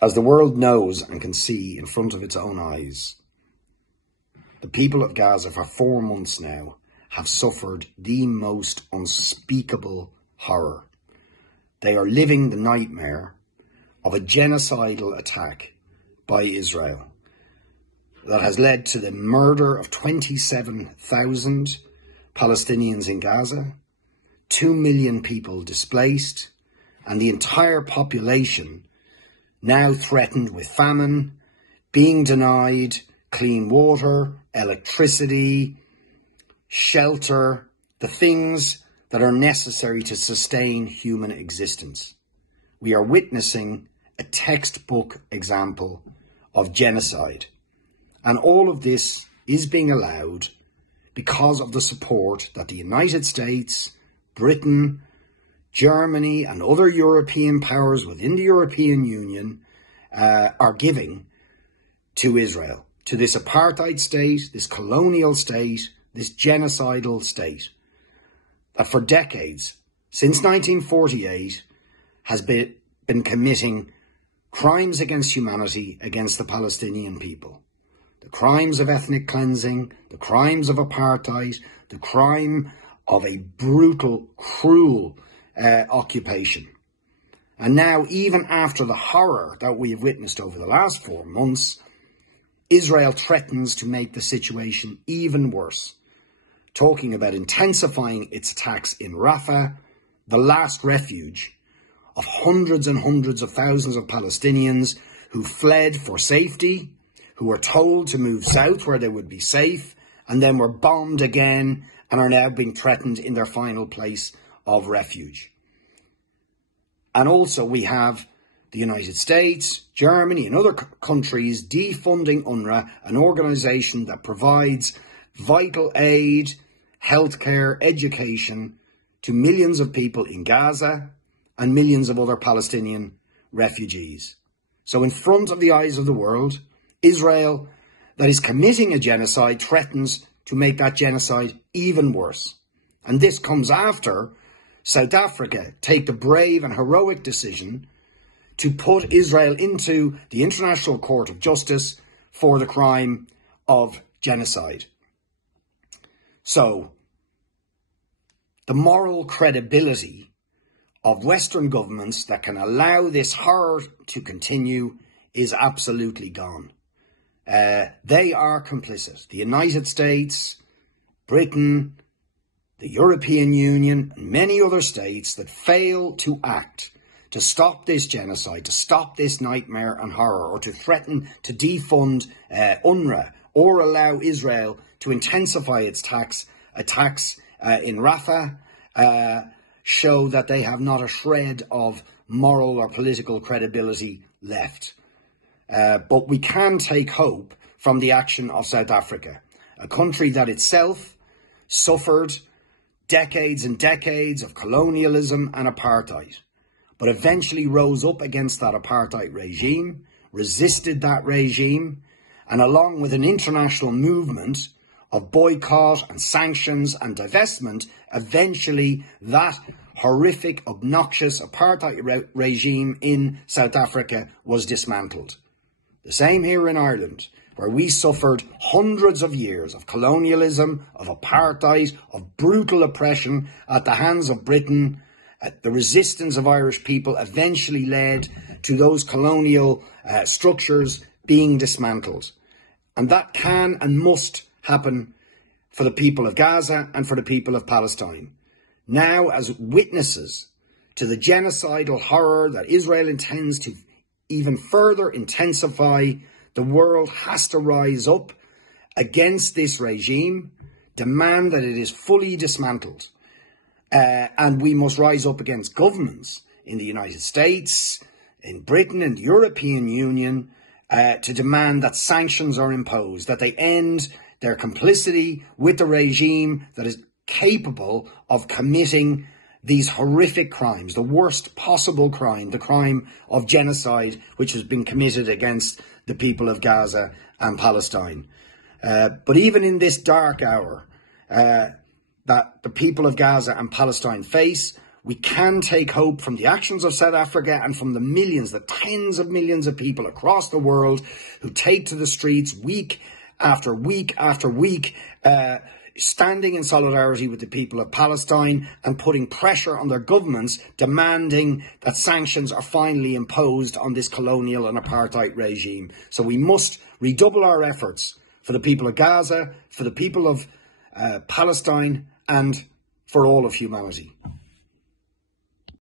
As the world knows and can see in front of its own eyes, the people of Gaza for 4 months now have suffered the most unspeakable horror. They are living the nightmare of a genocidal attack by Israel that has led to the murder of 27,000 Palestinians in Gaza, 2 million people displaced, and the entire population now threatened with famine, being denied clean water, electricity, shelter, the things that are necessary to sustain human existence. We are witnessing a textbook example of genocide. And all of this is being allowed because of the support that the United States, Britain, Germany and other European powers within the European Union are giving to Israel, to this apartheid state, this colonial state, this genocidal state that for decades, since 1948, has been committing crimes against humanity against the Palestinian people. The crimes of ethnic cleansing, the crimes of apartheid, the crime of a brutal, cruel occupation. And now, even after the horror that we have witnessed over the last 4 months, Israel threatens to make the situation even worse, talking about intensifying its attacks in Rafah, the last refuge of hundreds and hundreds of thousands of Palestinians who fled for safety, who were told to move south where they would be safe, and then were bombed again and are now being threatened in their final place of refuge. And also we have the United States, Germany and other countries defunding UNRWA, an organisation that provides vital aid, healthcare, education to millions of people in Gaza and millions of other Palestinian refugees. So in front of the eyes of the world, Israel, that is committing a genocide, threatens to make that genocide even worse. And this comes after South Africa take the brave and heroic decision to put Israel into the International Court of Justice for the crime of genocide. So, the moral credibility of Western governments that can allow this horror to continue is absolutely gone. They are complicit. The United States, Britain, the European Union, and many other states that fail to act to stop this genocide, to stop this nightmare and horror, or to threaten to defund UNRWA, or allow Israel to intensify its attacks in Rafah, show that they have not a shred of moral or political credibility left. But we can take hope from the action of South Africa, a country that itself suffered decades and decades of colonialism and apartheid, but eventually rose up against that apartheid regime, resisted that regime, and along with an international movement of boycott and sanctions and divestment, eventually that horrific, obnoxious apartheid regime in South Africa was dismantled. The same here in Ireland, where we suffered hundreds of years of colonialism, of apartheid, of brutal oppression at the hands of Britain. The resistance of Irish people eventually led to those colonial structures being dismantled. And that can and must happen for the people of Gaza and for the people of Palestine. Now, as witnesses to the genocidal horror that Israel intends to even further intensify, the world has to rise up against this regime, demand that it is fully dismantled. And we must rise up against governments in the United States, in Britain and the European Union to demand that sanctions are imposed, that they end their complicity with the regime that is capable of committing these horrific crimes, the worst possible crime, the crime of genocide, which has been committed against the people of Gaza and Palestine. But even in this dark hour that the people of Gaza and Palestine face, We can take hope from the actions of South Africa and from the millions, the tens of millions of people across the world who take to the streets week after week after week, standing in solidarity with the people of Palestine and putting pressure on their governments, demanding that sanctions are finally imposed on this colonial and apartheid regime. So we must redouble our efforts for the people of Gaza, for the people of Palestine, and for all of humanity.